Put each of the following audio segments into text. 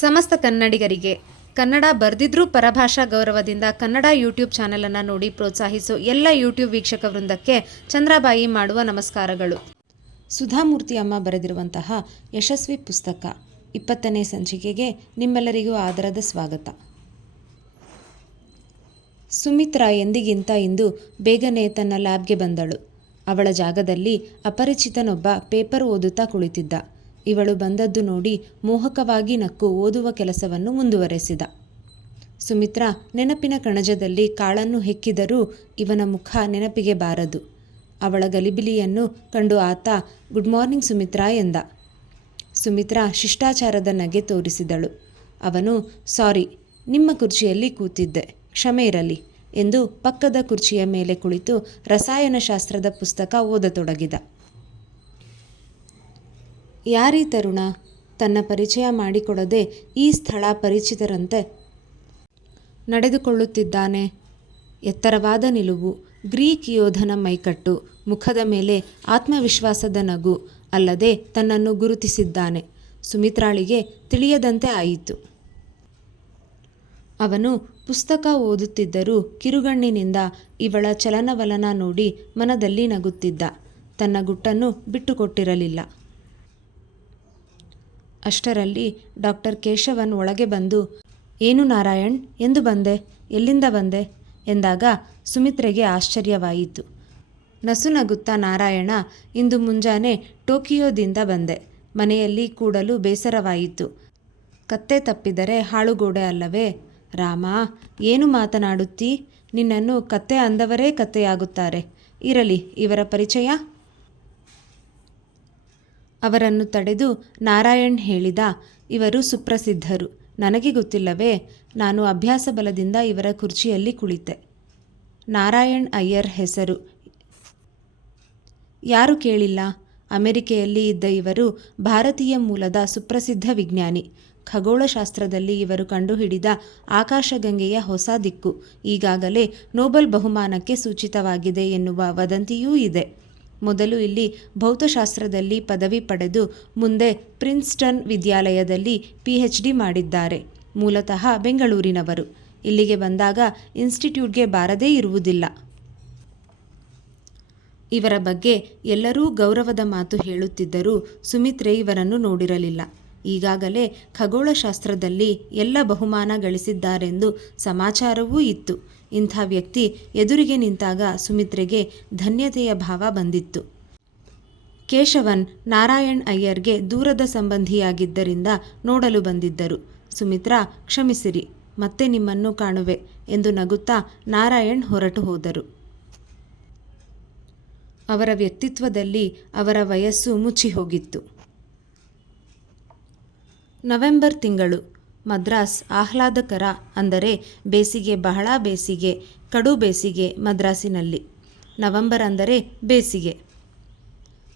ಸಮಸ್ತ ಕನ್ನಡಿಗರಿಗೆ ಕನ್ನಡ ಬರೆದಿದ್ರೂ ಪರಭಾಷಾ ಗೌರವದಿಂದ ಕನ್ನಡ ಯೂಟ್ಯೂಬ್ ಚಾನಲನ್ನು ನೋಡಿ ಪ್ರೋತ್ಸಾಹಿಸೋ ಎಲ್ಲ ಯೂಟ್ಯೂಬ್ ವೀಕ್ಷಕ ವೃಂದಕ್ಕೆ ಚಂದ್ರಬಾಯಿ ಮಾಡುವ ನಮಸ್ಕಾರಗಳು. ಸುಧಾಮೂರ್ತಿ ಅಮ್ಮ ಬರೆದಿರುವಂತಹ ಯಶಸ್ವಿ ಪುಸ್ತಕ 20ನೇ ಸಂಚಿಕೆಗೆ ನಿಮ್ಮೆಲ್ಲರಿಗೂ ಆದರದ ಸ್ವಾಗತ. ಸುಮಿತ್ರಾ ಎಂದಿಗಿಂತ ಇಂದು ಬೇಗನೆ ತನ್ನ ಲ್ಯಾಬ್ಗೆ ಬಂದಳು. ಅವಳ ಜಾಗದಲ್ಲಿ ಅಪರಿಚಿತನೊಬ್ಬ ಪೇಪರ್ ಓದುತ್ತಾ ಕುಳಿತಿದ್ದ. ಇವಳು ಬಂದದ್ದು ನೋಡಿ ಮೋಹಕವಾಗಿ ನಕ್ಕು ಓದುವ ಕೆಲಸವನ್ನು ಮುಂದುವರೆಸಿದ. ಸುಮಿತ್ರಾ ನೆನಪಿನ ಕಣಜದಲ್ಲಿ ಕಾಳನ್ನು ಹೆಕ್ಕಿದರೂ ಇವನ ಮುಖ ನೆನಪಿಗೆ ಬಾರದು. ಅವಳ ಗಲಿಬಿಲಿಯನ್ನು ಕಂಡು ಆತ ಗುಡ್ ಮಾರ್ನಿಂಗ್ ಸುಮಿತ್ರಾ ಎಂದ. ಸುಮಿತ್ರಾ ಶಿಷ್ಟಾಚಾರದ ನಗೆ ತೋರಿಸಿದಳು. ಅವನು ಸಾರಿ, ನಿಮ್ಮ ಕುರ್ಚಿಯಲ್ಲಿ ಕೂತಿದ್ದೆ, ಕ್ಷಮೆ ಇರಲಿ ಎಂದು ಪಕ್ಕದ ಕುರ್ಚಿಯ ಮೇಲೆ ಕುಳಿತು ರಸಾಯನಶಾಸ್ತ್ರದ ಪುಸ್ತಕ ಓದತೊಡಗಿದ. ಯಾರೀ ತರುಣ? ತನ್ನ ಪರಿಚಯ ಮಾಡಿಕೊಡದೆ ಈ ಸ್ಥಳ ಪರಿಚಿತರಂತೆ ನಡೆದುಕೊಳ್ಳುತ್ತಿದ್ದಾನೆ. ಎತ್ತರವಾದ ನಿಲುವು, ಗ್ರೀಕ್ ಯೋಧನ ಮೈಕಟ್ಟು, ಮುಖದ ಮೇಲೆ ಆತ್ಮವಿಶ್ವಾಸದ ನಗು, ಅಲ್ಲದೆ ತನ್ನನ್ನು ಗುರುತಿಸಿದ್ದಾನೆ. ಸುಮಿತ್ರಾಳಿಗೆ ತಿಳಿಯದಂತೆ ಆಯಿತು. ಅವನು ಪುಸ್ತಕ ಓದುತ್ತಿದ್ದರೂ ಕಿರುಗಣ್ಣಿನಿಂದ ಇವಳ ಚಲನವಲನ ನೋಡಿ ಮನದಲ್ಲಿ ನಗುತ್ತಿದ್ದ. ತನ್ನ ಗುಟ್ಟನ್ನು ಬಿಟ್ಟುಕೊಟ್ಟಿರಲಿಲ್ಲ. ಅಷ್ಟರಲ್ಲಿ ಡಾಕ್ಟರ್ ಕೇಶವನ್ ಒಳಗೆ ಬಂದು, ಏನು ನಾರಾಯಣ್, ಎಂದು ಬಂದೆ, ಎಲ್ಲಿಂದ ಬಂದೆ ಎಂದಾಗ ಸುಮಿತ್ರೆಗೆ ಆಶ್ಚರ್ಯವಾಯಿತು. ನಸುನಗುತ್ತಾ ನಾರಾಯಣ, ಇಂದು ಮುಂಜಾನೆ ಟೋಕಿಯೋದಿಂದ ಬಂದೆ. ಮನೆಯಲ್ಲಿ ಕೂಡಲು ಬೇಸರವಾಯಿತು. ಕತ್ತೆ ತಪ್ಪಿದರೆ ಹಾಳುಗೋಡೆ ಅಲ್ಲವೇ? ರಾಮ, ಏನು ಮಾತನಾಡುತ್ತೀ? ನಿನ್ನನ್ನು ಕತ್ತೆ ಅಂದವರೇ ಕತ್ತೆಯಾಗುತ್ತಾರೆ. ಇರಲಿ, ಇವರ ಪರಿಚಯ? ಅವರನ್ನು ತಡೆದು ನಾರಾಯಣ್ ಹೇಳಿದ, ಇವರು ಸುಪ್ರಸಿದ್ಧರು. ನನಗೆ ಗೊತ್ತಿಲ್ಲವೇ? ನಾನು ಅಭ್ಯಾಸ ಬಲದಿಂದ ಇವರ ಕುರ್ಚಿಯಲ್ಲಿ ಕುಳಿತೆ. ನಾರಾಯಣ್ ಅಯ್ಯರ್ ಹೆಸರು ಯಾರು ಕೇಳಿಲ್ಲ? ಅಮೆರಿಕೆಯಲ್ಲಿ ಇದ್ದ ಇವರು ಭಾರತೀಯ ಮೂಲದ ಸುಪ್ರಸಿದ್ಧ ವಿಜ್ಞಾನಿ. ಖಗೋಳಶಾಸ್ತ್ರದಲ್ಲಿ ಇವರು ಕಂಡುಹಿಡಿದ ಆಕಾಶಗಂಗೆಯ ಹೊಸ ದಿಕ್ಕು ಈಗಾಗಲೇ ನೋಬೆಲ್ ಬಹುಮಾನಕ್ಕೆ ಸೂಚಿತವಾಗಿದೆ ಎನ್ನುವ ವದಂತಿಯೂ ಇದೆ. ಮೊದಲು ಇಲ್ಲಿ ಭೌತಶಾಸ್ತ್ರದಲ್ಲಿ ಪದವಿ ಪಡೆದು ಮುಂದೆ ಪ್ರಿನ್ಸ್ಟನ್ ವಿದ್ಯಾಲಯದಲ್ಲಿ PhD ಮಾಡಿದ್ದಾರೆ. ಮೂಲತಃ ಬೆಂಗಳೂರಿನವರು. ಇಲ್ಲಿಗೆ ಬಂದಾಗ ಇನ್ಸ್ಟಿಟ್ಯೂಟ್ಗೆ ಬಾರದೇ ಇರುವುದಿಲ್ಲ. ಇವರ ಬಗ್ಗೆ ಎಲ್ಲರೂ ಗೌರವದ ಮಾತು ಹೇಳುತ್ತಿದ್ದರೂ ಸುಮಿತ್ರೆ ಇವರನ್ನು ನೋಡಿರಲಿಲ್ಲ. ಈಗಾಗಲೇ ಖಗೋಳಶಾಸ್ತ್ರದಲ್ಲಿ ಎಲ್ಲ ಬಹುಮಾನ ಗಳಿಸಿದ್ದಾರೆಂದು ಸಮಾಚಾರವೂ ಇತ್ತು. ಇಂಥ ವ್ಯಕ್ತಿ ಎದುರಿಗೆ ನಿಂತಾಗ ಸುಮಿತ್ರೆಗೆ ಧನ್ಯತೆಯ ಭಾವ ಬಂದಿತ್ತು. ಕೇಶವನ್ ನಾರಾಯಣ್ ಅಯ್ಯರ್ಗೆ ದೂರದ ಸಂಬಂಧಿಯಾಗಿದ್ದರಿಂದ ನೋಡಲು ಬಂದಿದ್ದರು. ಸುಮಿತ್ರಾ, ಕ್ಷಮಿಸಿರಿ, ಮತ್ತೆ ನಿಮ್ಮನ್ನು ಕಾಣುವೆ ಎಂದು ನಗುತ್ತಾ ನಾರಾಯಣ್ ಹೊರಟು ಹೋದರು. ಅವರ ವ್ಯಕ್ತಿತ್ವದಲ್ಲಿ ಅವರ ವಯಸ್ಸು ಮುಚ್ಚಿಹೋಗಿತ್ತು. ನವೆಂಬರ್ ತಿಂಗಳು. ಮದ್ರಾಸ್ ಆಹ್ಲಾದಕರ, ಅಂದರೆ ಬೇಸಿಗೆ, ಬಹಳ ಬೇಸಿಗೆ, ಕಡು ಬೇಸಿಗೆ ಮದ್ರಾಸಿನಲ್ಲಿ. ನವೆಂಬರ್ ಅಂದರೆ ಬೇಸಿಗೆ.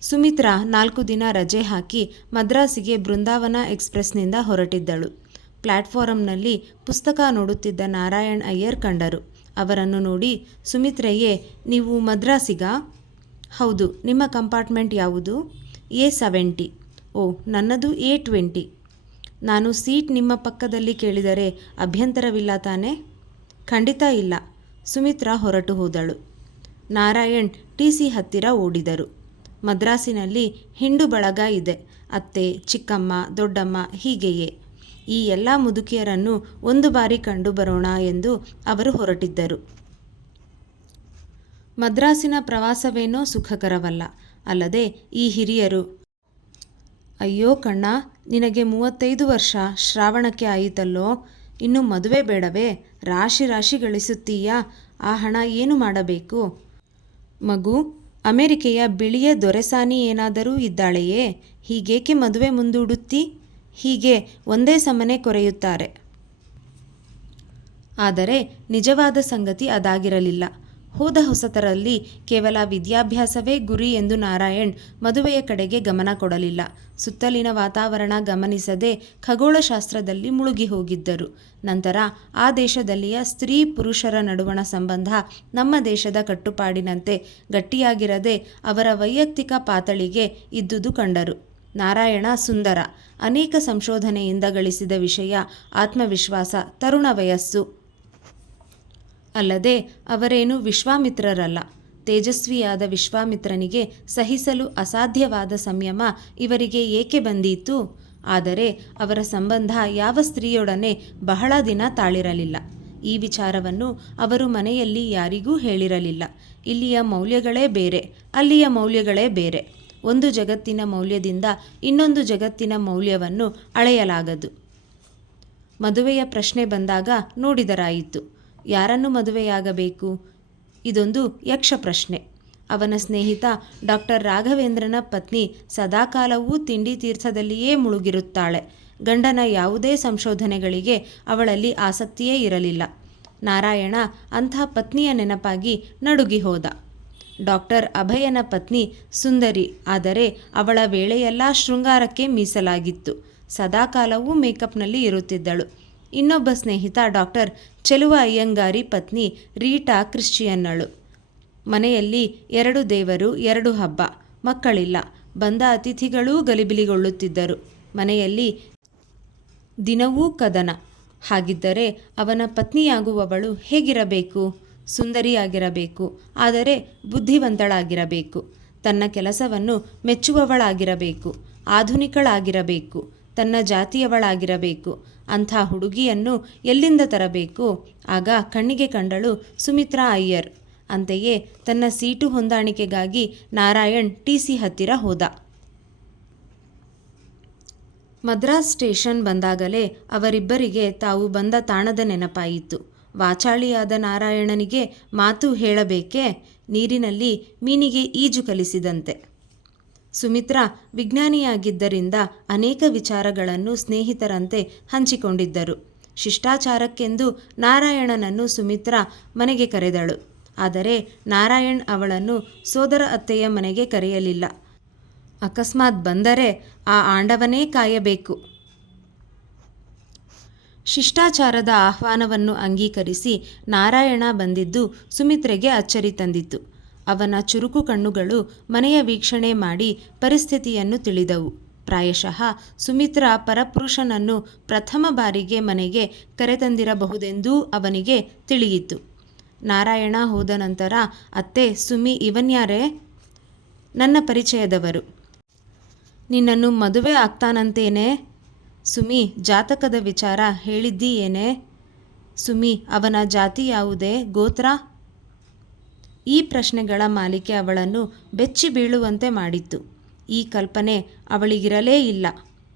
ಸುಮಿತ್ರಾ 4 ದಿನ ರಜೆ ಹಾಕಿ ಮದ್ರಾಸಿಗೆ ಬೃಂದಾವನ ಎಕ್ಸ್ಪ್ರೆಸ್ನಿಂದ ಹೊರಟಿದ್ದಳು. ಪ್ಲ್ಯಾಟ್ಫಾರಂನಲ್ಲಿ ಪುಸ್ತಕ ನೋಡುತ್ತಿದ್ದ ನಾರಾಯಣ್ ಅಯ್ಯರ್ ಕಂಡರು. ಅವರನ್ನು ನೋಡಿ, ಸುಮಿತ್ರೆಯೇ, ನೀವು ಮದ್ರಾಸಿಗಾ? ಹೌದು. ನಿಮ್ಮ ಕಂಪಾರ್ಟ್ಮೆಂಟ್ ಯಾವುದು? A70. ಓ, ನನ್ನದು A20. ನಾನು ಸೀಟ್ ನಿಮ್ಮ ಪಕ್ಕದಲ್ಲಿ ಕೇಳಿದರೆ ಅಭ್ಯಂತರವಿಲ್ಲ ತಾನೇ? ಖಂಡಿತ ಇಲ್ಲ. ಸುಮಿತ್ರಾ ಹೊರಟು ಹೋದಳು. ನಾರಾಯಣ್ TC ಹತ್ತಿರ ಓಡಿದರು. ಮದ್ರಾಸಿನಲ್ಲಿ ಹಿಂಡು ಬಳಗ ಇದೆ. ಅತ್ತೆ, ಚಿಕ್ಕಮ್ಮ, ದೊಡ್ಡಮ್ಮ, ಹೀಗೆಯೇ. ಈ ಎಲ್ಲ ಮುದುಕಿಯರನ್ನು ಒಂದು ಬಾರಿ ಕಂಡು ಬರೋಣ ಎಂದು ಅವರು ಹೊರಟಿದ್ದರು. ಮದ್ರಾಸಿನ ಪ್ರವಾಸವೇನೋ ಸುಖಕರವಲ್ಲ. ಅಲ್ಲದೆ ಈ ಹಿರಿಯರು, ಅಯ್ಯೋ ಕಣ್ಣ, ನಿನಗೆ 35 ವರ್ಷ ಶ್ರಾವಣಕ್ಕೆ ಆಯಿತಲ್ಲೋ, ಇನ್ನು ಮದುವೆ ಬೇಡವೇ? ರಾಶಿ ರಾಶಿ ಗಳಿಸುತ್ತೀಯಾ? ಆ ಹಣ ಏನು ಮಾಡಬೇಕು? ಮಗು, ಅಮೆರಿಕೆಯ ಬಿಳಿಯ ದೊರೆಸಾನಿ ಏನಾದರೂ ಇದ್ದಾಳೆಯೇ? ಹೀಗೇಕೆ ಮದುವೆ ಮುಂದೂಡುತ್ತೀ? ಹೀಗೆ ಒಂದೇ ಸಮನೆ ಕೊರೆಯುತ್ತಾರೆ. ಆದರೆ ನಿಜವಾದ ಸಂಗತಿ ಅದಾಗಿರಲಿಲ್ಲ. ಹೋದ ಹೊಸತರಲ್ಲಿ ಕೇವಲ ವಿದ್ಯಾಭ್ಯಾಸವೇ ಗುರಿ ಎಂದು ನಾರಾಯಣ್ ಮದುವೆಯ ಕಡೆಗೆ ಗಮನ ಕೊಡಲಿಲ್ಲ. ಸುತ್ತಲಿನ ವಾತಾವರಣ ಗಮನಿಸದೆ ಖಗೋಳಶಾಸ್ತ್ರದಲ್ಲಿ ಮುಳುಗಿ ಹೋಗಿದ್ದರು. ನಂತರ ಆ ದೇಶದಲ್ಲಿಯ ಸ್ತ್ರೀ ಪುರುಷರ ನಡುವಣ ಸಂಬಂಧ ನಮ್ಮ ದೇಶದ ಕಟ್ಟುಪಾಡಿನಂತೆ ಗಟ್ಟಿಯಾಗಿರದೆ ಅವರ ವೈಯಕ್ತಿಕ ಪಾತಳಿಗೆ ಇದ್ದುದು ಕಂಡರು. ನಾರಾಯಣ ಸುಂದರ, ಅನೇಕ ಸಂಶೋಧನೆಯಿಂದ ಗಳಿಸಿದ ವಿಷಯ, ಆತ್ಮವಿಶ್ವಾಸ, ತರುಣ ವಯಸ್ಸು. ಅಲ್ಲದೆ ಅವರೇನು ವಿಶ್ವಾಮಿತ್ರರಲ್ಲ. ತೇಜಸ್ವಿಯಾದ ವಿಶ್ವಾಮಿತ್ರನಿಗೆ ಸಹಿಸಲು ಅಸಾಧ್ಯವಾದ ಸಂಯಮ ಇವರಿಗೆ ಏಕೆ ಬಂದೀತು? ಆದರೆ ಅವರ ಸಂಬಂಧ ಯಾವ ಸ್ತ್ರೀಯೊಡನೆ ಬಹಳ ದಿನ ತಾಳಿರಲಿಲ್ಲ. ಈ ವಿಚಾರವನ್ನು ಅವರು ಮನೆಯಲ್ಲಿ ಯಾರಿಗೂ ಹೇಳಿರಲಿಲ್ಲ. ಇಲ್ಲಿಯ ಮೌಲ್ಯಗಳೇ ಬೇರೆ, ಅಲ್ಲಿಯ ಮೌಲ್ಯಗಳೇ ಬೇರೆ. ಒಂದು ಜಗತ್ತಿನ ಮೌಲ್ಯದಿಂದ ಇನ್ನೊಂದು ಜಗತ್ತಿನ ಮೌಲ್ಯವನ್ನು ಅಳೆಯಲಾಗದು. ಮದುವೆಯ ಪ್ರಶ್ನೆ ಬಂದಾಗ ನೋಡಿದರಾಯಿತು. ಯಾರನ್ನು ಮದುವೆಯಾಗಬೇಕು? ಇದೊಂದು ಯಕ್ಷ ಪ್ರಶ್ನೆ. ಅವನ ಸ್ನೇಹಿತ ಡಾಕ್ಟರ್ ರಾಘವೇಂದ್ರನ ಪತ್ನಿ ಸದಾಕಾಲವೂ ತಿಂಡಿ ತೀರ್ಥದಲ್ಲಿಯೇ ಮುಳುಗಿರುತ್ತಾಳೆ. ಗಂಡನ ಯಾವುದೇ ಸಂಶೋಧನೆಗಳಿಗೆ ಅವಳಲ್ಲಿ ಆಸಕ್ತಿಯೇ ಇರಲಿಲ್ಲ. ನಾರಾಯಣ ಅಂಥ ಪತ್ನಿಯ ನೆನಪಾಗಿ ನಡುಗಿ ಹೋದ. ಡಾಕ್ಟರ್ ಅಭಯನ ಪತ್ನಿ ಸುಂದರಿ, ಆದರೆ ಅವಳ ವೇಳೆಯೆಲ್ಲ ಶೃಂಗಾರಕ್ಕೆ ಮೀಸಲಾಗಿತ್ತು. ಸದಾಕಾಲವೂ ಮೇಕಪ್ನಲ್ಲಿ ಇರುತ್ತಿದ್ದಳು. ಇನ್ನೊಬ್ಬ ಸ್ನೇಹಿತ ಡಾಕ್ಟರ್ ಚೆಲುವ ಅಯ್ಯಂಗಾರಿ ಪತ್ನಿ ರೀಟಾ ಕ್ರಿಶ್ಚಿಯನ್ನಳು. ಮನೆಯಲ್ಲಿ 2 ದೇವರು, 2 ಹಬ್ಬ, ಮಕ್ಕಳಿಲ್ಲ. ಬಂದ ಅತಿಥಿಗಳೂ ಗಲಿಬಿಲಿಗೊಳ್ಳುತ್ತಿದ್ದರು. ಮನೆಯಲ್ಲಿ ದಿನವೂ ಕದನ. ಹಾಗಿದ್ದರೆ ಅವನ ಪತ್ನಿಯಾಗುವವಳು ಹೇಗಿರಬೇಕು? ಸುಂದರಿಯಾಗಿರಬೇಕು, ಆದರೆ ಬುದ್ಧಿವಂತಳಾಗಿರಬೇಕು. ತನ್ನ ಕೆಲಸವನ್ನು ಮೆಚ್ಚುವವಳಾಗಿರಬೇಕು, ಆಧುನಿಕಳಾಗಿರಬೇಕು, ತನ್ನ ಜಾತಿಯವಳಾಗಿರಬೇಕು. ಅಂಥ ಹುಡುಗಿಯನ್ನು ಎಲ್ಲಿಂದ ತರಬೇಕು? ಆಗ ಕಣ್ಣಿಗೆ ಕಂಡಳು ಸುಮಿತ್ರಾ ಅಯ್ಯರ್. ಅಂತೆಯೇ ತನ್ನ ಸೀಟು ಹೊಂದಾಣಿಕೆಗಾಗಿ ನಾರಾಯಣ್ ಟಿ.ಸಿ. ಹತ್ತಿರ ಹೋದ. ಮದ್ರಾಸ್ ಸ್ಟೇಷನ್ ಬಂದಾಗಲೇ ಅವರಿಬ್ಬರಿಗೆ ತಾವು ಬಂದ ತಾಣದ ನೆನಪಾಯಿತು. ವಾಚಾಳಿಯಾದ ನಾರಾಯಣನಿಗೆ ಮಾತು ಹೇಳಬೇಕೇ? ನೀರಿನಲ್ಲಿ ಮೀನಿಗೆ ಈಜು ಕಲಿಸಿದಂತೆ. ಸುಮಿತ್ರಾ ವಿಜ್ಞಾನಿಯಾಗಿದ್ದರಿಂದ ಅನೇಕ ವಿಚಾರಗಳನ್ನು ಸ್ನೇಹಿತರಂತೆ ಹಂಚಿಕೊಂಡಿದ್ದರು. ಶಿಷ್ಟಾಚಾರಕ್ಕೆಂದು ನಾರಾಯಣನನ್ನು ಸುಮಿತ್ರಾ ಮನೆಗೆ ಕರೆದಳು. ಆದರೆ ನಾರಾಯಣ್ ಅವಳನ್ನು ಸೋದರ ಅತ್ತೆಯ ಮನೆಗೆ ಕರೆಯಲಿಲ್ಲ. ಅಕಸ್ಮಾತ್ ಬಂದರೆ ಆ ಆಂಡವನೇ ಕಾಯಬೇಕು. ಶಿಷ್ಟಾಚಾರದ ಆಹ್ವಾನವನ್ನು ಅಂಗೀಕರಿಸಿ ನಾರಾಯಣ ಬಂದಿದ್ದು ಸುಮಿತ್ರೆಗೆ ಅಚ್ಚರಿ ತಂದಿತು. ಅವನ ಚುರುಕು ಕಣ್ಣುಗಳು ಮನೆಯ ವೀಕ್ಷಣೆ ಮಾಡಿ ಪರಿಸ್ಥಿತಿಯನ್ನು ತಿಳಿದವು. ಪ್ರಾಯಶಃ ಸುಮಿತ್ರಾ ಪರಪುರುಷನನ್ನು ಪ್ರಥಮ ಬಾರಿಗೆ ಮನೆಗೆ ಕರೆತಂದಿರಬಹುದೆಂದೂ ಅವನಿಗೆ ತಿಳಿಯಿತು. ನಾರಾಯಣ ಹೋದ ನಂತರ, ಅತ್ತೆ, ಸುಮಿ ಇವನ್ಯಾರೇ? ನನ್ನ ಪರಿಚಯದವರು. ನಿನ್ನನ್ನು ಮದುವೆ ಆಗ್ತಾನಂತೇನೆ? ಸುಮಿ, ಜಾತಕದ ವಿಚಾರ ಹೇಳಿದ್ದೀಯೇನೆ? ಸುಮಿ, ಅವನ ಜಾತಿ ಯಾವುದೇ, ಗೋತ್ರ? ಈ ಪ್ರಶ್ನೆಗಳ ಮಾಲಿಕೆ ಅವಳನ್ನು ಬೆಚ್ಚಿ ಬೀಳುವಂತೆ ಮಾಡಿತ್ತು. ಈ ಕಲ್ಪನೆ ಅವಳಿಗಿರಲೇ ಇಲ್ಲ.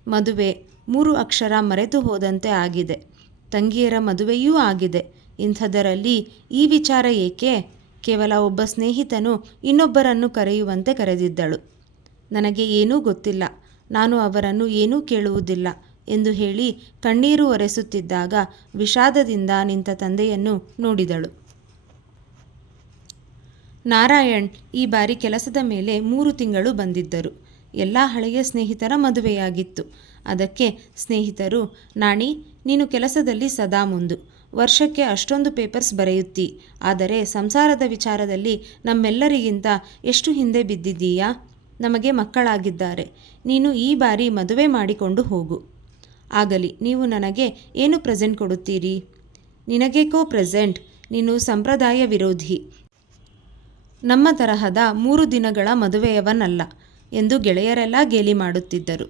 ಮದುವೆ 3 ಅಕ್ಷರ ಮರೆತು ಹೋದಂತೆ ಆಗಿದೆ. ತಂಗಿಯರ ಮದುವೆಯೂ ಆಗಿದೆ. ಇಂಥದರಲ್ಲಿ ಈ ವಿಚಾರ ಏಕೆ? ಕೇವಲ ಒಬ್ಬ ಸ್ನೇಹಿತನು ಇನ್ನೊಬ್ಬರನ್ನು ಕರೆಯುವಂತೆ ಕರೆದಿದ್ದಳು. ನನಗೆ ಏನೂ ಗೊತ್ತಿಲ್ಲ, ನಾನು ಅವರನ್ನು ಏನೂ ಕೇಳುವುದಿಲ್ಲ ಎಂದು ಹೇಳಿ ಕಣ್ಣೀರು ಒರೆಸುತ್ತಿದ್ದಾಗ ವಿಷಾದದಿಂದ ನಿಂತ ತಂದೆಯನ್ನು ನೋಡಿದಳು. ನಾರಾಯಣ್ ಈ ಬಾರಿ ಕೆಲಸದ ಮೇಲೆ 3 ತಿಂಗಳು ಬಂದಿದ್ದರು. ಎಲ್ಲ ಹಳೆಯ ಸ್ನೇಹಿತರ ಮದುವೆಯಾಗಿತ್ತು. ಅದಕ್ಕೆ ಸ್ನೇಹಿತರು, ನಾಣಿ, ನೀನು ಕೆಲಸದಲ್ಲಿ ಸದಾ ಮುಂದು, ವರ್ಷಕ್ಕೆ ಅಷ್ಟೊಂದು ಪೇಪರ್ಸ್ ಬರೆಯುತ್ತೀ, ಆದರೆ ಸಂಸಾರದ ವಿಚಾರದಲ್ಲಿ ನಮ್ಮೆಲ್ಲರಿಗಿಂತ ಎಷ್ಟು ಹಿಂದೆ ಬಿದ್ದಿದ್ದೀಯಾ? ನಮಗೆ ಮಕ್ಕಳಾಗಿದ್ದಾರೆ. ನೀನು ಈ ಬಾರಿ ಮದುವೆ ಮಾಡಿಕೊಂಡು ಹೋಗು. ಆಗಲಿ, ನೀವು ನನಗೆ ಏನು ಪ್ರೆಸೆಂಟ್ ಕೊಡುತ್ತೀರಿ? ನಿನಗೇಕೋ ಪ್ರೆಸೆಂಟ್? ನೀನು ಸಂಪ್ರದಾಯ ವಿರೋಧಿ, ನಮ್ಮ ತರಹದ 3 ದಿನಗಳ ಮದುವೆಯವನಲ್ಲ ಎಂದು ಗೆಳೆಯರೆಲ್ಲ ಗೇಲಿ ಮಾಡುತ್ತಿದ್ದರು.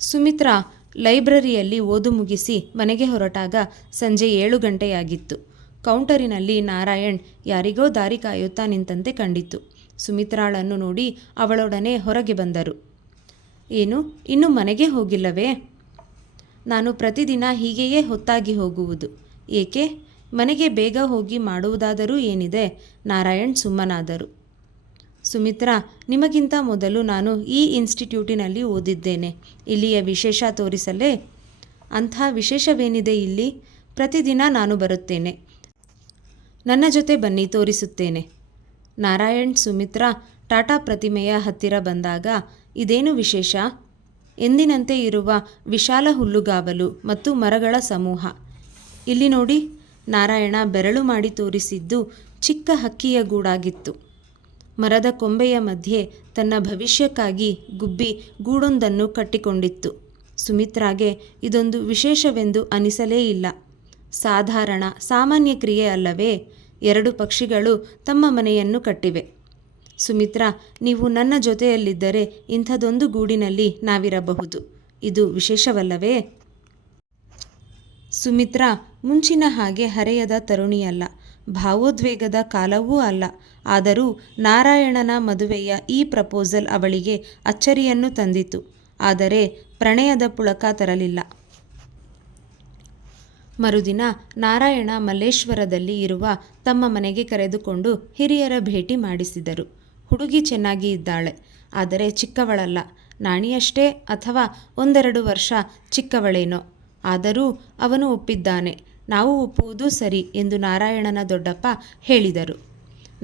ಸುಮಿತ್ರಾ ಲೈಬ್ರರಿಯಲ್ಲಿ ಓದು ಮುಗಿಸಿ ಮನೆಗೆ ಹೊರಟಾಗ ಸಂಜೆ 7 ಗಂಟೆಯಾಗಿತ್ತು. ಕೌಂಟರಿನಲ್ಲಿ ನಾರಾಯಣ್ ಯಾರಿಗೋ ದಾರಿ ಕಾಯುತ್ತಾ ನಿಂತಂತೆ ಕಂಡಿತು. ಸುಮಿತ್ರಾಳನ್ನು ನೋಡಿ ಅವಳೊಡನೆ ಹೊರಗೆ ಬಂದರು. ಏನು, ಇನ್ನೂ ಮನೆಗೆ ಹೋಗಿಲ್ಲವೇ? ನಾನು ಪ್ರತಿದಿನ ಹೀಗೆಯೇ ಹೊತ್ತಾಗಿ ಹೋಗುವುದು. ಏಕೆ? ಮನೆಗೆ ಬೇಗ ಹೋಗಿ ಮಾಡುವುದಾದರೂ ಏನಿದೆ? ನಾರಾಯಣ್ ಸುಮ್ಮನಾದರು. ಸುಮಿತ್ರಾ, ನಿಮಗಿಂತ ಮೊದಲು ನಾನು ಈ ಇನ್ಸ್ಟಿಟ್ಯೂಟಿನಲ್ಲಿ ಓದಿದ್ದೇನೆ. ಇಲ್ಲಿಯ ವಿಶೇಷ ತೋರಿಸಲೇ? ಅಂಥ ವಿಶೇಷವೇನಿದೆ ಇಲ್ಲಿ? ಪ್ರತಿದಿನ ನಾನು ಬರುತ್ತೇನೆ. ನನ್ನ ಜೊತೆ ಬನ್ನಿ, ತೋರಿಸುತ್ತೇನೆ. ನಾರಾಯಣ್ ಸುಮಿತ್ರಾ ಟಾಟಾ ಪ್ರತಿಮೆಯ ಹತ್ತಿರ ಬಂದಾಗ, ಇದೇನು ವಿಶೇಷ? ಎಂದಿನಂತೆ ಇರುವ ವಿಶಾಲ ಹುಲ್ಲುಗಾವಲು ಮತ್ತು ಮರಗಳ ಸಮೂಹ. ಇಲ್ಲಿ ನೋಡಿ. ನಾರಾಯಣ ಬೆರಳು ಮಾಡಿ ತೋರಿಸಿದ್ದು ಚಿಕ್ಕ ಹಕ್ಕಿಯ ಗೂಡಾಗಿತ್ತು. ಮರದ ಕೊಂಬೆಯ ಮಧ್ಯೆ ತನ್ನ ಭವಿಷ್ಯಕ್ಕಾಗಿ ಗುಬ್ಬಿ ಗೂಡೊಂದನ್ನು ಕಟ್ಟಿಕೊಂಡಿತ್ತು. ಸುಮಿತ್ರಾಗೆ ಇದೊಂದು ವಿಶೇಷವೆಂದು ಅನಿಸಲೇ ಇಲ್ಲ. ಸಾಮಾನ್ಯ ಕ್ರಿಯೆ ಅಲ್ಲವೇ? 2 ಪಕ್ಷಿಗಳು ತಮ್ಮ ಮನೆಯನ್ನು ಕಟ್ಟಿವೆ. ಸುಮಿತ್ರಾ, ನೀವು ನನ್ನ ಜೊತೆಯಲ್ಲಿದ್ದರೆ ಇಂಥದೊಂದು ಗೂಡಿನಲ್ಲಿ ನಾವಿರಬಹುದು. ಇದು ವಿಶೇಷವಲ್ಲವೇ? ಸುಮಿತ್ರಾ ಮುಂಚಿನ ಹಾಗೆ ಹರೆಯದ ತರುಣಿಯಲ್ಲ, ಭಾವೋದ್ವೇಗದ ಕಾಲವೂ ಅಲ್ಲ. ಆದರೂ ನಾರಾಯಣನ ಮದುವೆಯ ಈ ಪ್ರಪೋಸಲ್ ಅವಳಿಗೆ ಅಚ್ಚರಿಯನ್ನು ತಂದಿತು. ಆದರೆ ಪ್ರಣಯದ ಪುಳಕ ತರಲಿಲ್ಲ. ಮರುದಿನ ನಾರಾಯಣ ಮಲ್ಲೇಶ್ವರದಲ್ಲಿ ಇರುವ ತಮ್ಮ ಮನೆಗೆ ಕರೆದುಕೊಂಡು ಹಿರಿಯರ ಭೇಟಿ ಮಾಡಿಸಿದರು. ಹುಡುಗಿ ಚೆನ್ನಾಗಿ ಇದ್ದಾಳೆ, ಆದರೆ ಚಿಕ್ಕವಳಲ್ಲ. ನಾಣಿಯಷ್ಟೇ ಅಥವಾ 1-2 ವರ್ಷ ಚಿಕ್ಕವಳೇನೋ. ಆದರೂ ಅವನು ಒಪ್ಪಿದ್ದಾನೆ. ನಾವು ಒಪ್ಪುವುದು ಸರಿ ಎಂದು ನಾರಾಯಣನ ದೊಡ್ಡಪ್ಪ ಹೇಳಿದರು.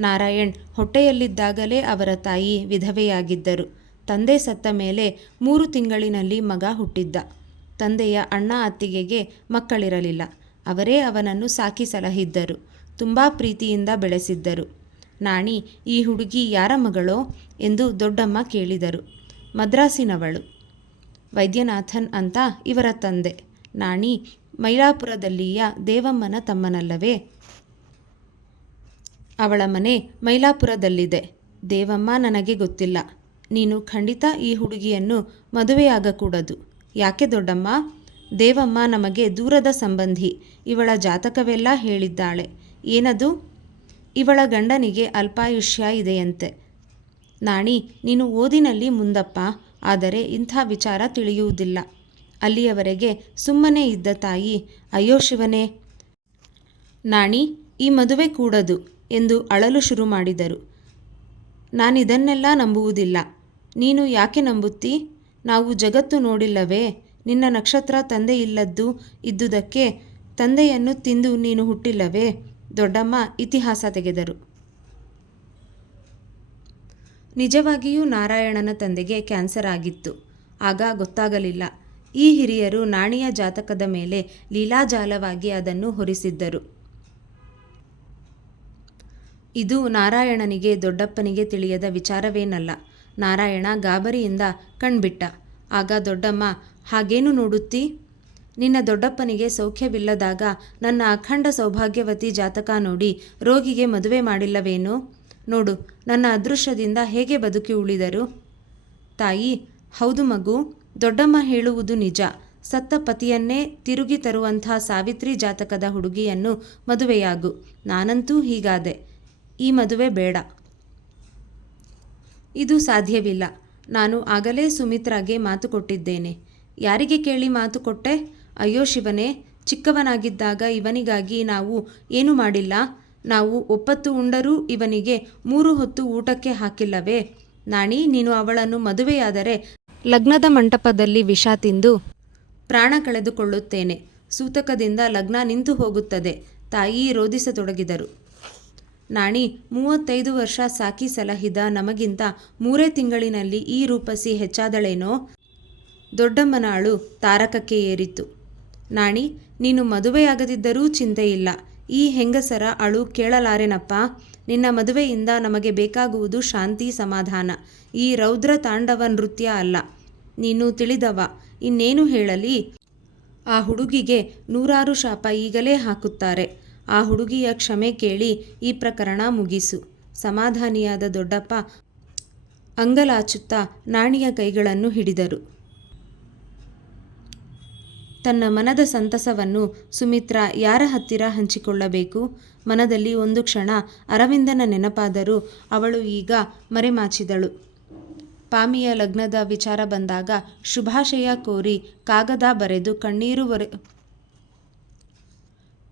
ನಾರಾಯಣ್ ಹೊಟ್ಟೆಯಲ್ಲಿದ್ದಾಗಲೇ ಅವರ ತಾಯಿ ವಿಧವೆಯಾಗಿದ್ದರು. ತಂದೆ ಸತ್ತ ಮೇಲೆ 3 ತಿಂಗಳಿನಲ್ಲಿ ಮಗ ಹುಟ್ಟಿದ್ದ. ತಂದೆಯ ಅಣ್ಣ ಅತ್ತಿಗೆಗೆ ಮಕ್ಕಳಿರಲಿಲ್ಲ. ಅವರೇ ಅವನನ್ನು ಸಾಕಿ ಸಲಹಿದ್ದರು. ತುಂಬ ಪ್ರೀತಿಯಿಂದ ಬೆಳೆಸಿದ್ದರು. ನಾಣಿ, ಈ ಹುಡುಗಿ ಯಾರ ಮಗಳೋ ಎಂದು ದೊಡ್ಡಮ್ಮ ಕೇಳಿದರು. ಮದ್ರಾಸಿನವಳು. ವೈದ್ಯನಾಥನ್ ಅಂತ ಇವರ ತಂದೆ. ನಾಣಿ ಮೈಲಾಪುರದಲ್ಲಿಯ ದೇವಮ್ಮನ ತಮ್ಮನಲ್ಲವೇ? ಅವಳ ಮನೆ ಮೈಲಾಪುರದಲ್ಲಿದೆ. ದೇವಮ್ಮ ನನಗೆ ಗೊತ್ತಿಲ್ಲ. ನೀನು ಖಂಡಿತ ಈ ಹುಡುಗಿಯನ್ನು ಮದುವೆಯಾಗಕೂಡದು. ಯಾಕೆ ದೊಡ್ಡಮ್ಮ? ದೇವಮ್ಮ ನಮಗೆ ದೂರದ ಸಂಬಂಧಿ. ಇವಳ ಜಾತಕವೆಲ್ಲ ಹೇಳಿದ್ದಾಳೆ. ಏನದು? ಇವಳ ಗಂಡನಿಗೆ ಅಲ್ಪಾಯುಷ್ಯ ಇದೆಯಂತೆ. ನಾಣಿ, ನೀನು ಓದಿನಲ್ಲಿ ಮುಂದಪ್ಪ, ಆದರೆ ಇಂಥ ವಿಚಾರ ತಿಳಿಯುವುದಿಲ್ಲ. ಅಲ್ಲಿಯವರೆಗೆ ಸುಮ್ಮನೆ ಇದ್ದ ತಾಯಿ, ಅಯ್ಯೋ ಶಿವನೇ, ನಾಣಿ ಈ ಮದುವೆ ಕೂಡದು ಎಂದು ಅಳಲು ಶುರು ಮಾಡಿದರು. ನಾನಿದನ್ನೆಲ್ಲ ನಂಬುವುದಿಲ್ಲ. ನೀನು ಯಾಕೆ ನಂಬುತ್ತೀ? ನಾವು ಜಗತ್ತು ನೋಡಿಲ್ಲವೇ? ನಿನ್ನ ನಕ್ಷತ್ರ ತಂದೆ ಇದ್ದುದಕ್ಕೆ ತಂದೆಯನ್ನು ತಿಂದು ನೀನು ಹುಟ್ಟಿಲ್ಲವೇ? ದೊಡ್ಡಮ್ಮ ಇತಿಹಾಸ ತೆಗೆದರು. ನಿಜವಾಗಿಯೂ ನಾರಾಯಣನ ತಂದೆಗೆ ಕ್ಯಾನ್ಸರ್ ಆಗಿತ್ತು. ಆಗ ಗೊತ್ತಾಗಲಿಲ್ಲ. ಈ ಹಿರಿಯರು ನಾಣಿಯ ಜಾತಕದ ಮೇಲೆ ಲೀಲಾಜಾಲವಾಗಿ ಅದನ್ನು ಹೊರಿಸಿದ್ದರು. ಇದು ನಾರಾಯಣನಿಗೆ ದೊಡ್ಡಪ್ಪನಿಗೆ ತಿಳಿಯದ ವಿಚಾರವೇನಲ್ಲ. ನಾರಾಯಣ ಗಾಬರಿಯಿಂದ ಕಣ್ಬಿಟ್ಟ. ಆಗ ದೊಡ್ಡಮ್ಮ, ಹಾಗೇನು ನೋಡುತ್ತೀ? ನಿನ್ನ ದೊಡ್ಡಪ್ಪನಿಗೆ ಸೌಖ್ಯವಿಲ್ಲದಾಗ ನನ್ನ ಅಖಂಡ ಸೌಭಾಗ್ಯವತಿ ಜಾತಕ ನೋಡಿ ರೋಗಿಗೆ ಮದುವೆ ಮಾಡಿಲ್ಲವೇನು? ನೋಡು, ನನ್ನ ಅದೃಷ್ಟದಿಂದ ಹೇಗೆ ಬದುಕಿ ಉಳಿದರು. ತಾಯಿ, ಹೌದು ಮಗು, ದೊಡ್ಡಮ್ಮ ಹೇಳುವುದು ನಿಜ. ಸತ್ತ ಪತಿಯನ್ನೇ ತಿರುಗಿ ತರುವಂಥ ಸಾವಿತ್ರಿ ಜಾತಕದ ಹುಡುಗಿಯನ್ನು ಮದುವೆಯಾಗು. ನಾನಂತೂ ಹೀಗಾದೆ. ಈ ಮದುವೆ ಬೇಡ. ಇದು ಸಾಧ್ಯವಿಲ್ಲ. ನಾನು ಆಗಲೇ ಸುಮಿತ್ರಾಗೆ ಮಾತು ಕೊಟ್ಟಿದ್ದೇನೆ. ಯಾರಿಗೆ ಕೇಳಿ ಮಾತು ಕೊಟ್ಟೆ? ಅಯ್ಯೋ ಶಿವನೇ, ಚಿಕ್ಕವನಾಗಿದ್ದಾಗ ಇವನಿಗಾಗಿ ನಾವು ಏನು ಮಾಡಿಲ್ಲ? ನಾವು ಒಪ್ಪತ್ತು ಉಂಡರೂ ಇವನಿಗೆ 3 ಹೊತ್ತು ಊಟಕ್ಕೆ ಹಾಕಿಲ್ಲವೇ? ನಾಣಿ, ನೀನು ಅವಳನ್ನು ಮದುವೆಯಾದರೆ ಲಗ್ನದ ಮಂಟಪದಲ್ಲಿ ವಿಷ ತಿಂದು ಪ್ರಾಣ ಕಳೆದುಕೊಳ್ಳುತ್ತೇನೆ. ಸೂತಕದಿಂದ ಲಗ್ನ ನಿಂತು ಹೋಗುತ್ತದೆ. ತಾಯಿ ರೋಧಿಸತೊಡಗಿದರು. ನಾಣಿ, 35 ವರ್ಷ ಸಾಕಿ ಸಲಹಿದ ನಮಗಿಂತ 3 ತಿಂಗಳಿನಲ್ಲಿ ಈ ರೂಪಸಿ ಹೆಚ್ಚಾದಳೇನೋ? ದೊಡ್ಡಮ್ಮನ ಅಳು ತಾರಕಕ್ಕೆ ಏರಿತು. ನಾಣಿ, ನೀನು ಮದುವೆಯಾಗದಿದ್ದರೂ ಚಿಂತೆಯಿಲ್ಲ. ಈ ಹೆಂಗಸರ ಅಳು ಕೇಳಲಾರೆನಪ್ಪ. ನಿನ್ನ ಮದುವೆಯಿಂದ ನಮಗೆ ಬೇಕಾಗುವುದು ಶಾಂತಿ, ಸಮಾಧಾನ. ಈ ರೌದ್ರ ತಾಂಡವ ನೃತ್ಯ ಅಲ್ಲ. ನೀನು ತಿಳಿದವ, ಇನ್ನೇನು ಹೇಳಲಿ? ಆ ಹುಡುಗಿಗೆ 100 ಶಾಪ ಈಗಲೇ ಹಾಕುತ್ತಾರೆ. ಆ ಹುಡುಗಿಯ ಕ್ಷಮೆ ಕೇಳಿ ಈ ಪ್ರಕರಣ ಮುಗಿಸು. ಸಮಾಧಾನಿಯಾದ ದೊಡ್ಡಪ್ಪ ಅಂಗಲಾಚುತ್ತಾ ನಾಣಿಯ ಕೈಗಳನ್ನು ಹಿಡಿದರು. ತನ್ನ ಮನದ ಸಂತಸವನ್ನು ಸುಮಿತ್ರಾ ಯಾರ ಹತ್ತಿರ ಹಂಚಿಕೊಳ್ಳಬೇಕು? ಮನದಲ್ಲಿ ಒಂದು ಕ್ಷಣ ಅರವಿಂದನ ನೆನಪಾದರೂ ಅವಳು ಈಗ ಮರೆಮಾಚಿದಳು. ಪಾಮಿಯ ಲಗ್ನದ ವಿಚಾರ ಬಂದಾಗ ಶುಭಾಶಯ ಕೋರಿ ಕಾಗದ ಬರೆದು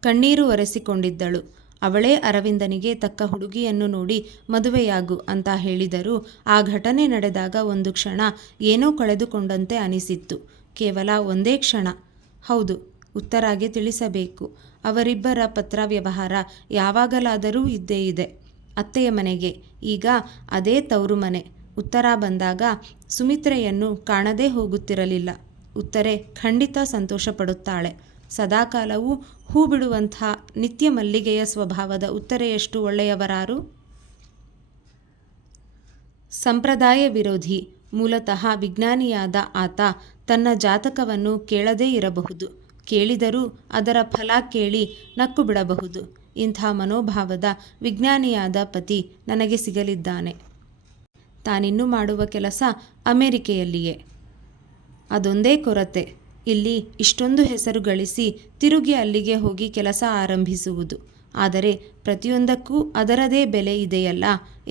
ಕಣ್ಣೀರು ಒರೆಸಿಕೊಂಡಿದ್ದಳು. ಅವಳೇ ಅರವಿಂದನಿಗೆ ತಕ್ಕ ಹುಡುಗಿಯನ್ನು ನೋಡಿ ಮದುವೆಯಾಗು ಅಂತ ಹೇಳಿದರೂ ಆ ಘಟನೆ ನಡೆದಾಗ ಒಂದು ಕ್ಷಣ ಏನೋ ಕಳೆದುಕೊಂಡಂತೆ ಅನಿಸಿತ್ತು. ಕೇವಲ ಒಂದೇ ಕ್ಷಣ. ಹೌದು, ಉತ್ತರಾಗೆ ತಿಳಿಸಬೇಕು. ಅವರಿಬ್ಬರ ಪತ್ರ ವ್ಯವಹಾರ ಯಾವಾಗಲಾದರೂ ಇದ್ದೇ ಇದೆ. ಅತ್ತೆಯ ಮನೆಗೆ, ಈಗ ಅದೇ ತವರು ಮನೆ. ಉತ್ತರ ಬಂದಾಗ ಸುಮಿತ್ರೆಯನ್ನು ಕಾಣದೇ ಹೋಗುತ್ತಿರಲಿಲ್ಲ. ಉತ್ತರೆ ಖಂಡಿತ ಸಂತೋಷಪಡುತ್ತಾಳೆ. ಸದಾಕಾಲವೂ ಹೂ ಬಿಡುವಂಥ ನಿತ್ಯ ಮಲ್ಲಿಗೆಯ ಸ್ವಭಾವದ ಉತ್ತರೆಯಷ್ಟು ಒಳ್ಳೆಯವರಾರು? ಸಂಪ್ರದಾಯ ವಿರೋಧಿ, ಮೂಲತಃ ವಿಜ್ಞಾನಿಯಾದ ಆತ ತನ್ನ ಜಾತಕವನ್ನು ಕೇಳದೇ ಇರಬಹುದು, ಕೇಳಿದರೂ ಅದರ ಫಲ ಕೇಳಿ ನಕ್ಕು ಬಿಡಬಹುದು. ಇಂಥ ಮನೋಭಾವದ ವಿಜ್ಞಾನಿಯಾದ ಪತಿ ನನಗೆ ಸಿಗಲಿದ್ದಾನೆ. ತಾನಿನ್ನೂ ಮಾಡುವ ಕೆಲಸ ಅಮೆರಿಕೆಯಲ್ಲಿಯೇ. ಅದೊಂದೇ ಕೊರತೆ, ಇಲ್ಲಿ ಇಷ್ಟೊಂದು ಹೆಸರು ಗಳಿಸಿ ತಿರುಗಿ ಅಲ್ಲಿಗೆ ಹೋಗಿ ಕೆಲಸ ಆರಂಭಿಸುವುದು. ಆದರೆ ಪ್ರತಿಯೊಂದಕ್ಕೂ ಅದರದೇ ಬೆಲೆ ಇದೆಯಲ್ಲ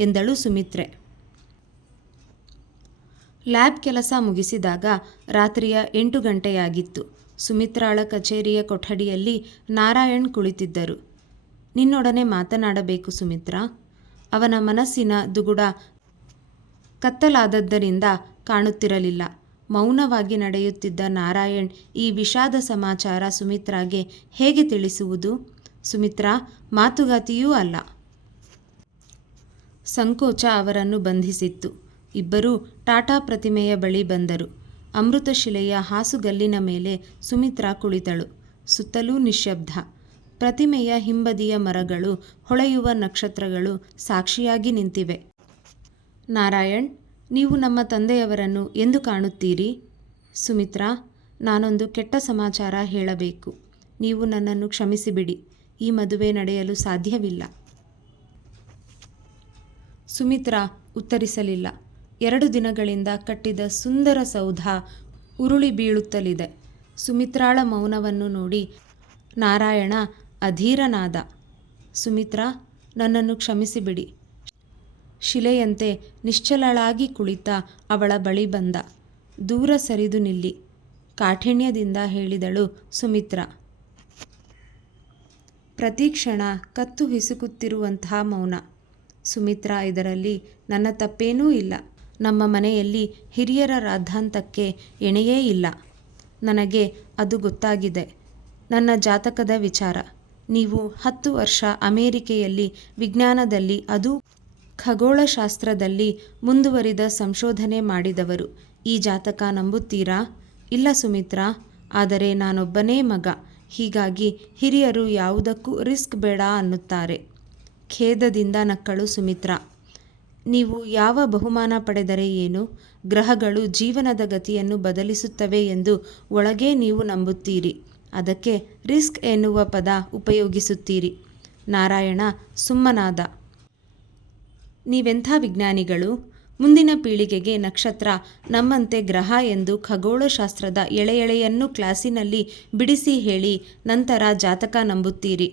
ಎಂದಳು ಸುಮಿತ್ರೆ. ಲ್ಯಾಬ್ ಕೆಲಸ ಮುಗಿಸಿದಾಗ ರಾತ್ರಿಯ 8 ಗಂಟೆಯಾಗಿತ್ತು. ಸುಮಿತ್ರಾಳ ಕಚೇರಿಯ ಕೊಠಡಿಯಲ್ಲಿ ನಾರಾಯಣ್ ಕುಳಿತಿದ್ದರು. ನಿನ್ನೊಡನೆ ಮಾತನಾಡಬೇಕು ಸುಮಿತ್ರಾ. ಅವನ ಮನಸ್ಸಿನ ದುಗುಡ ಕತ್ತಲಾದದ್ದರಿಂದ ಕಾಣುತ್ತಿರಲಿಲ್ಲ. ಮೌನವಾಗಿ ನಡೆಯುತ್ತಿದ್ದ ನಾರಾಯಣ್ ಈ ವಿಷಾದ ಸಮಾಚಾರ ಸುಮಿತ್ರಾಗೆ ಹೇಗೆ ತಿಳಿಸುವುದು? ಸುಮಿತ್ರಾ ಮಾತುಗಾತಿಯೂ ಅಲ್ಲ. ಸಂಕೋಚ ಅವರನ್ನು ಬಂಧಿಸಿತ್ತು. ಇಬ್ಬರೂ ಟಾಟಾ ಪ್ರತಿಮೆಯ ಬಳಿ ಬಂದರು. ಅಮೃತಶಿಲೆಯ ಹಾಸುಗಲ್ಲಿನ ಮೇಲೆ ಸುಮಿತ್ರಾ ಕುಳಿತಳು. ಸುತ್ತಲೂ ನಿಶ್ಶಬ್ದ. ಪ್ರತಿಮೆಯ ಹಿಂಬದಿಯ ಮರಗಳು, ಹೊಳೆಯುವ ನಕ್ಷತ್ರಗಳು ಸಾಕ್ಷಿಯಾಗಿ ನಿಂತಿವೆ. ನಾರಾಯಣ್, ನೀವು ನಮ್ಮ ತಂದೆಯವರನ್ನು ಎಂದು ಕಾಣುತ್ತೀರಿ? ಸುಮಿತ್ರಾ, ನಾನೊಂದು ಕೆಟ್ಟ ಸಮಾಚಾರ ಹೇಳಬೇಕು. ನೀವು ನನ್ನನ್ನು ಕ್ಷಮಿಸಿಬಿಡಿ. ಈ ಮದುವೆ ನಡೆಯಲು ಸಾಧ್ಯವಿಲ್ಲ. ಸುಮಿತ್ರಾ ಉತ್ತರಿಸಲಿಲ್ಲ. 2 ದಿನಗಳಿಂದ ಕಟ್ಟಿದ ಸುಂದರ ಸೌಧ ಉರುಳಿ ಬೀಳುತ್ತಲಿದೆ. ಸುಮಿತ್ರಾಳ ಮೌನವನ್ನು ನೋಡಿ ನಾರಾಯಣ ಅಧೀರನಾದ. ಸುಮಿತ್ರಾ, ನನ್ನನ್ನು ಕ್ಷಮಿಸಿಬಿಡಿ. ಶಿಲೆಯಂತೆ ನಿಶ್ಚಲಳಾಗಿ ಕುಳಿತ ಅವಳ ಬಳಿ ಬಂದ. ದೂರ ಸರಿದು ನಿಲ್ಲಿ, ಕಾಠಿಣ್ಯದಿಂದ ಹೇಳಿದಳು ಸುಮಿತ್ರಾ. ಪ್ರತಿಕ್ಷಣ ಕತ್ತು ಹಿಸುಕುತ್ತಿರುವಂತಹ ಮೌನ. ಸುಮಿತ್ರಾ, ಇದರಲ್ಲಿ ನನ್ನ ತಪ್ಪೇನೂ ಇಲ್ಲ. ನಮ್ಮ ಮನೆಯಲ್ಲಿ ಹಿರಿಯರ ರಾದ್ಧಾಂತಕ್ಕೆ ಎಣೆಯೇ ಇಲ್ಲ. ನನಗೆ ಅದು ಗೊತ್ತಾಗಿದೆ. ನನ್ನ ಜಾತಕದ ವಿಚಾರ. ನೀವು 10 ವರ್ಷ ಅಮೇರಿಕೆಯಲ್ಲಿ ವಿಜ್ಞಾನದಲ್ಲಿ, ಅದೂ ಖಗೋಳಶಾಸ್ತ್ರದಲ್ಲಿ ಮುಂದುವರಿದ ಸಂಶೋಧನೆ ಮಾಡಿದವರು. ಈ ಜಾತಕ ನಂಬುತ್ತೀರಾ? ಇಲ್ಲ ಸುಮಿತ್ರಾ, ಆದರೆ ನಾನೊಬ್ಬನೇ ಮಗ. ಹೀಗಾಗಿ ಹಿರಿಯರು ಯಾವುದಕ್ಕೂ ರಿಸ್ಕ್ ಬೇಡ ಅನ್ನುತ್ತಾರೆ. ಖೇದದಿಂದ ನಕ್ಕಳು ಸುಮಿತ್ರಾ. ನೀವು ಯಾವ ಬಹುಮಾನ ಪಡೆದರೆ ಏನು? ಗ್ರಹಗಳು ಜೀವನದ ಗತಿಯನ್ನು ಬದಲಿಸುತ್ತವೆ ಎಂದು ಒಳಗೇ ನೀವು ನಂಬುತ್ತೀರಿ. ಅದಕ್ಕೆ ರಿಸ್ಕ್ ಎನ್ನುವ ಪದ ಉಪಯೋಗಿಸುತ್ತೀರಿ. ನಾರಾಯಣ ಸುಮ್ಮನಾದ. ನೀವೆಂಥ ವಿಜ್ಞಾನಿಗಳು? ಮುಂದಿನ ಪೀಳಿಗೆಗೆ ನಕ್ಷತ್ರ ನಮ್ಮಂತೆ ಗ್ರಹ ಎಂದು ಖಗೋಳಶಾಸ್ತ್ರದ ಎಳೆಯೆಳೆಯನ್ನು ಕ್ಲಾಸಿನಲ್ಲಿ ಬಿಡಿಸಿ ಹೇಳಿ ನಂತರ ಜಾತಕ ನಂಬುತ್ತೀರಿ.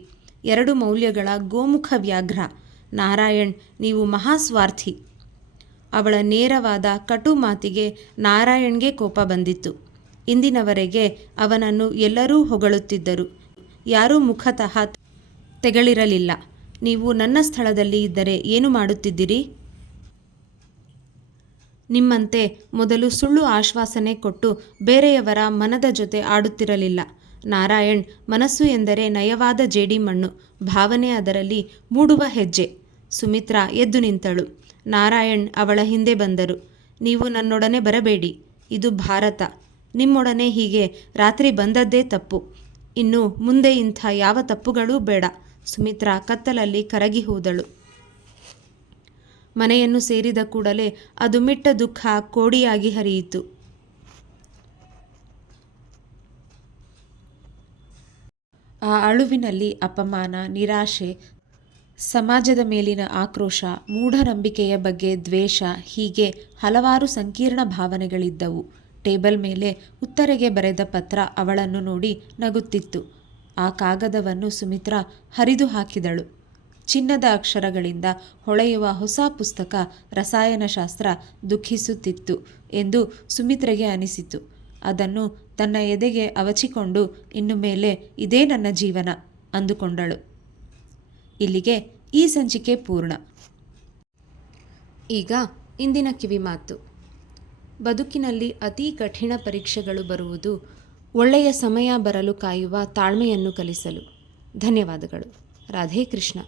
2 ಮೌಲ್ಯಗಳ ಗೋಮುಖ ವ್ಯಾಘ್ರ. ನಾರಾಯಣ್, ನೀವು ಮಹಾಸ್ವಾರ್ಥಿ. ಅವಳ ನೇರವಾದ ಕಟು ಮಾತಿಗೆ ನಾರಾಯಣ್ಗೆ ಕೋಪ ಬಂದಿತ್ತು. ಇಂದಿನವರೆಗೆ ಅವನನ್ನು ಎಲ್ಲರೂ ಹೊಗಳುತ್ತಿದ್ದರು. ಯಾರೂ ಮುಖತಃ ತೆಗಳಿರಲಿಲ್ಲ. ನೀವು ನನ್ನ ಸ್ಥಳದಲ್ಲಿ ಇದ್ದರೆ ಏನು ಮಾಡುತ್ತಿದ್ದಿರಿ? ನಿಮ್ಮಂತೆ ಮೊದಲು ಸುಳ್ಳು ಆಶ್ವಾಸನೆ ಕೊಟ್ಟು ಬೇರೆಯವರ ಮನದ ಜೊತೆ ಆಡುತ್ತಿರಲಿಲ್ಲ. ನಾರಾಯಣ್, ಮನಸ್ಸು ಎಂದರೆ ನಯವಾದ ಜೇಡಿಮಣ್ಣು, ಭಾವನೆ ಅದರಲ್ಲಿ ಮೂಡುವ ಹೆಜ್ಜೆ. ಸುಮಿತ್ರಾ ಎದ್ದು ನಿಂತಳು. ನಾರಾಯಣ್ ಅವಳ ಹಿಂದೆ ಬಂದರು. ನೀವು ನನ್ನೊಡನೆ ಬರಬೇಡಿ. ಇದು ಭಾರತ. ನಿಮ್ಮೊಡನೆ ಹೀಗೆ ರಾತ್ರಿ ಬಂದದ್ದೇ ತಪ್ಪು. ಇನ್ನು ಮುಂದೆ ಇಂಥ ಯಾವ ತಪ್ಪುಗಳೂ ಬೇಡ. ಸುಮಿತ್ರಾ ಕತ್ತಲಲ್ಲಿ ಕರಗಿ ಹೋದಳು. ಮನೆಯನ್ನು ಸೇರಿದ ಕೂಡಲೇ ಅದು ಮಿಟ್ಟ ದುಃಖ ಕೋಡಿಯಾಗಿ ಹರಿಯಿತು. ಆ ಅಳುವಿನಲ್ಲಿ ಅಪಮಾನ, ನಿರಾಶೆ, ಸಮಾಜದ ಮೇಲಿನ ಆಕ್ರೋಶ, ಮೂಢನಂಬಿಕೆಯ ಬಗ್ಗೆ ದ್ವೇಷ, ಹೀಗೆ ಹಲವಾರು ಸಂಕೀರ್ಣ ಭಾವನೆಗಳಿದ್ದವು. ಟೇಬಲ್ ಮೇಲೆ ಉತ್ತರೆಗೆ ಬರೆದ ಪತ್ರ ಅವಳನ್ನು ನೋಡಿ ನಗುತ್ತಿತ್ತು. ಆ ಕಾಗದವನ್ನು ಸುಮಿತ್ರಾ ಹರಿದು ಹಾಕಿದಳು. ಚಿನ್ನದ ಅಕ್ಷರಗಳಿಂದ ಹೊಳೆಯುವ ಹೊಸ ಪುಸ್ತಕ ರಸಾಯನಶಾಸ್ತ್ರ ದುಃಖಿಸುತ್ತಿತ್ತು ಎಂದು ಸುಮಿತ್ರೆಗೆ ಅನಿಸಿತು. ಅದನ್ನು ತನ್ನ ಎದೆಗೆ ಅವಚಿಕೊಂಡು ಇನ್ನು ಮೇಲೆ ಇದೇ ನನ್ನ ಜೀವನ ಅಂದುಕೊಂಡಳು. ಇಲ್ಲಿಗೆ ಈ ಸಂಚಿಕೆ ಪೂರ್ಣ. ಈಗ ಇಂದಿನ ಕಿವಿಮಾತು. ಬದುಕಿನಲ್ಲಿ ಅತೀ ಕಠಿಣ ಪರೀಕ್ಷೆಗಳು ಬರುವುದು ಒಳ್ಳೆಯ ಸಮಯ ಬರಲು ಕಾಯುವ ತಾಳ್ಮೆಯನ್ನು ಕಲಿಸಲು. ಧನ್ಯವಾದಗಳು. ರಾಧೇ ಕೃಷ್ಣ.